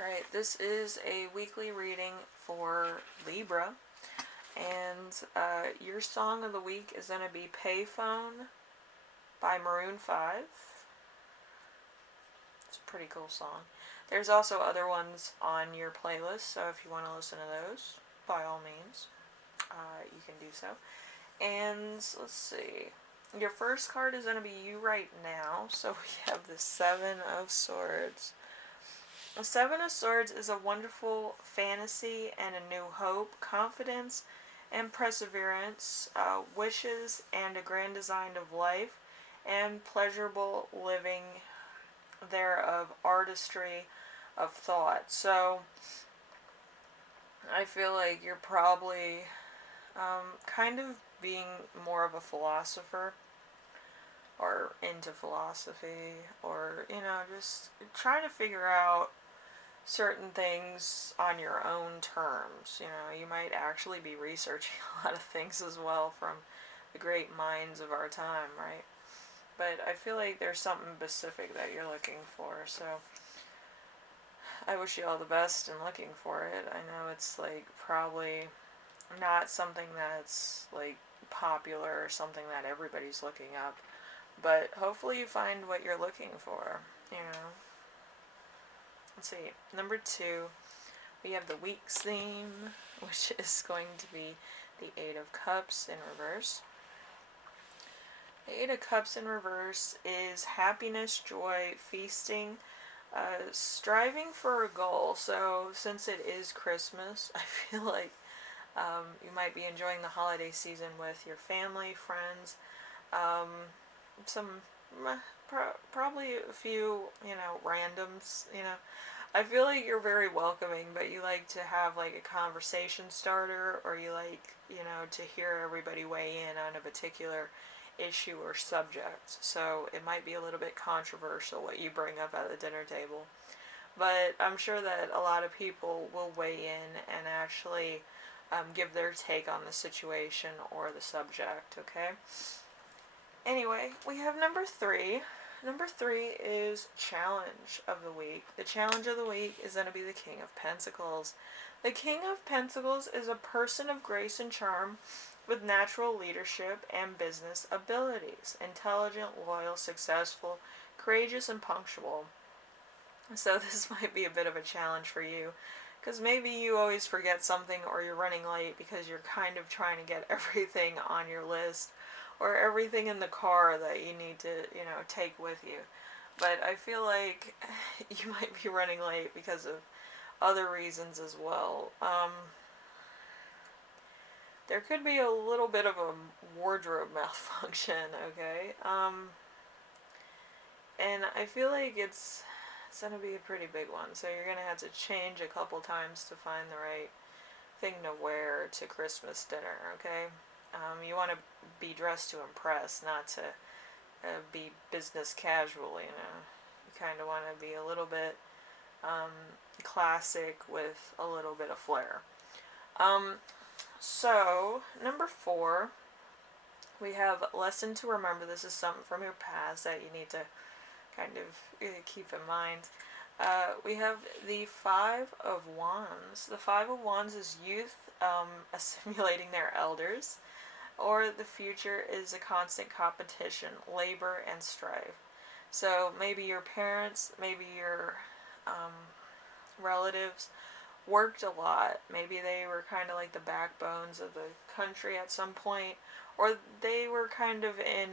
Alright, this is a weekly reading for Libra, and your song of the week is going to be Payphone by Maroon 5. It's a pretty cool song. There's also other ones on your playlist, so if you want to listen to those, by all means, you can do so. And let's see. Your first card is going to be you right now, so we have the Seven of Swords. The Seven of Swords is a wonderful fantasy and a new hope, confidence and perseverance, wishes and a grand design of life, and pleasurable living thereof, artistry of thought. So, I feel like you're probably kind of being more of a philosopher, or into philosophy, or, just trying to figure out certain things on your own terms. You might actually be researching a lot of things as well from the great minds of our time, right? But I feel like there's something specific that you're looking for, so I wish you all the best in looking for it. I know it's probably not something that's popular or something that everybody's looking up, but hopefully you find what you're looking for. Let's see, number 2, we have the week's theme, which is going to be the Eight of Cups in reverse. The Eight of Cups in reverse is happiness, joy, feasting, striving for a goal. So since it is Christmas, I feel like you might be enjoying the holiday season with your family, friends, probably a few, randoms, I feel like you're very welcoming, but you like to have a conversation starter, or you like, to hear everybody weigh in on a particular issue or subject. So it might be a little bit controversial what you bring up at the dinner table. But I'm sure that a lot of people will weigh in and actually give their take on the situation or the subject, okay? Anyway, we have number 3. Number 3 is Challenge of the Week. The Challenge of the Week is going to be the King of Pentacles. The King of Pentacles is a person of grace and charm with natural leadership and business abilities. Intelligent, loyal, successful, courageous, and punctual. So this might be a bit of a challenge for you, because maybe you always forget something, or you're running late because you're kind of trying to get everything on your list, or everything in the car that you need to, take with you. But I feel like you might be running late because of other reasons as well. There could be a little bit of a wardrobe malfunction, okay? And I feel like it's going to be a pretty big one. So you're going to have to change a couple times to find the right thing to wear to Christmas dinner, okay? You want to be dressed to impress, not to be business casual, You kind of want to be a little bit classic with a little bit of flair. So, number 4, we have Lesson to Remember. This is something from your past that you need to kind of keep in mind. We have the Five of Wands. The Five of Wands is youth assimilating their elders, or the future is a constant competition, labor, and strife. So maybe your parents, maybe your relatives worked a lot. Maybe they were kind of like the backbones of the country at some point, or they were kind of in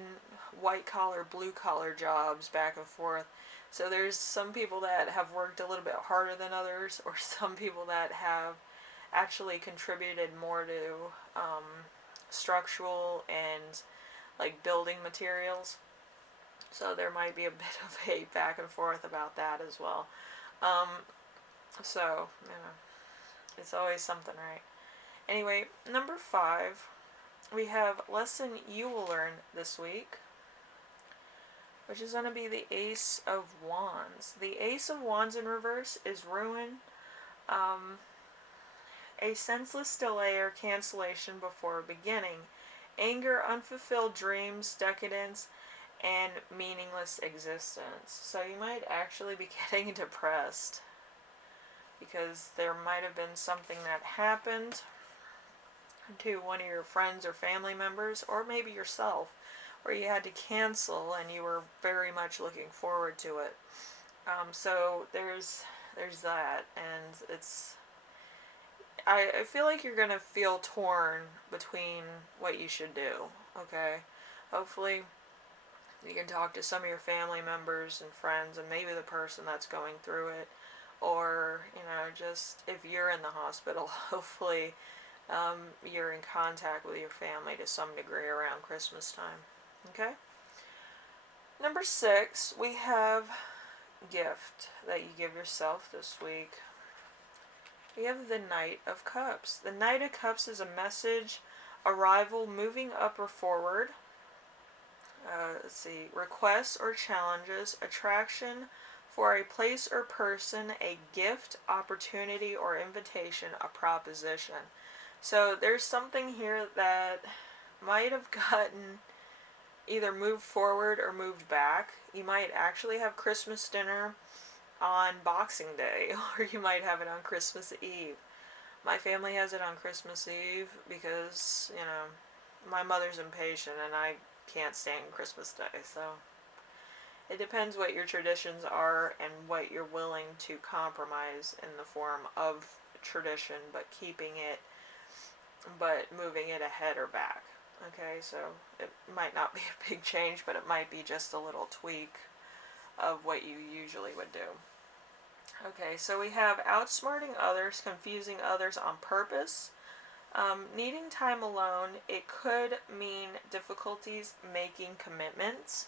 white collar, blue collar jobs back and forth. So there's some people that have worked a little bit harder than others, or some people that have actually contributed more to structural and building materials. So there might be a bit of a back and forth about that as well. So, it's always something, right? Anyway, number 5, we have Lesson You Will Learn This Week, which is going to be the Ace of Wands. The Ace of Wands in reverse is ruin, a senseless delay or cancellation before beginning, anger, unfulfilled dreams, decadence, and meaningless existence. So you might actually be getting depressed because there might have been something that happened to one of your friends or family members, or maybe yourself, where you had to cancel and you were very much looking forward to it. So there's that, and I feel like you're gonna feel torn between what you should do. Okay, hopefully you can talk to some of your family members and friends, and maybe the person that's going through it, or just if you're in the hospital, hopefully you're in contact with your family to some degree around Christmas time. Okay. Number 6, we have gift that you give yourself this week. We have the Knight of Cups. The Knight of Cups is a message, arrival, moving up or forward. Let's see, requests or challenges, attraction for a place or person, a gift, opportunity or invitation, a proposition. So there's something here that might have gotten either moved forward or moved back. You might actually have Christmas dinner on Boxing Day, or you might have it on Christmas Eve. My family has it on Christmas Eve because, my mother's impatient and I can't stand Christmas Day, so it depends what your traditions are and what you're willing to compromise in the form of tradition, but moving it ahead or back. Okay, so it might not be a big change, but it might be just a little tweak of what you usually would do. Okay, so we have outsmarting others, confusing others on purpose, needing time alone. It could mean difficulties making commitments.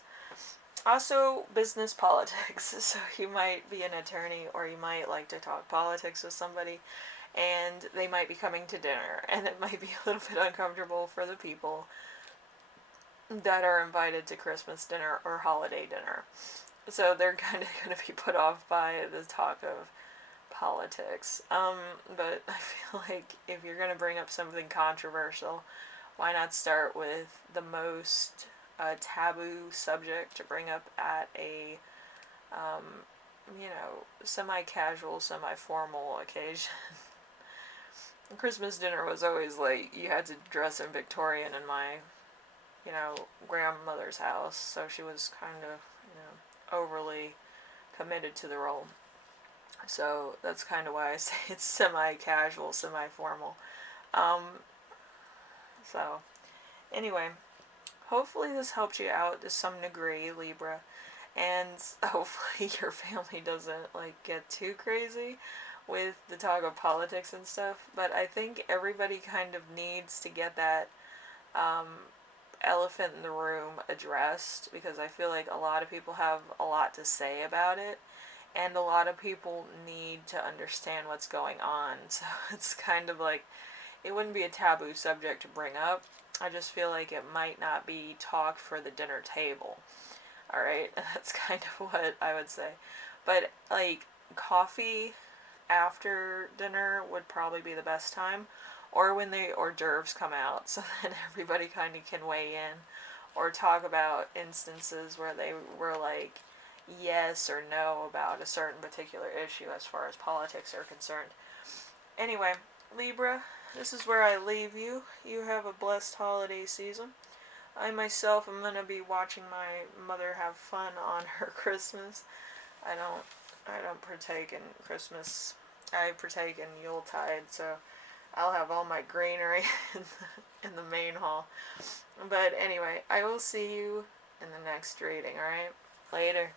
Also, business politics. So you might be an attorney, or you might like to talk politics with somebody, and they might be coming to dinner, and it might be a little bit uncomfortable for the people that are invited to Christmas dinner or holiday dinner. So they're kind of going to be put off by the talk of politics. But I feel like if you're going to bring up something controversial, why not start with the most taboo subject to bring up at a, semi-casual, semi-formal occasion. Christmas dinner was always like, you had to dress in Victorian in my, grandmother's house, so she was kind of, overly committed to the role. So that's kind of why I say it's semi-casual, semi-formal. So, anyway, hopefully this helped you out to some degree, Libra, and hopefully your family doesn't, get too crazy with the talk of politics and stuff, but I think everybody kind of needs to get that, elephant in the room addressed, because I feel like a lot of people have a lot to say about it, and a lot of people need to understand what's going on. So it's kind of like, it wouldn't be a taboo subject to bring up. I just feel like it might not be talk for the dinner table. Alright, that's kind of what I would say. But, coffee after dinner would probably be the best time, or when the hors d'oeuvres come out, so then everybody kind of can weigh in, or talk about instances where they were like yes or no about a certain particular issue as far as politics are concerned. Anyway, Libra, this is where I leave you. You have a blessed holiday season. I myself am going to be watching my mother have fun on her Christmas. I don't partake in Christmas. I partake in Yuletide, so I'll have all my greenery in the main hall. But anyway, I will see you in the next reading, alright? Later.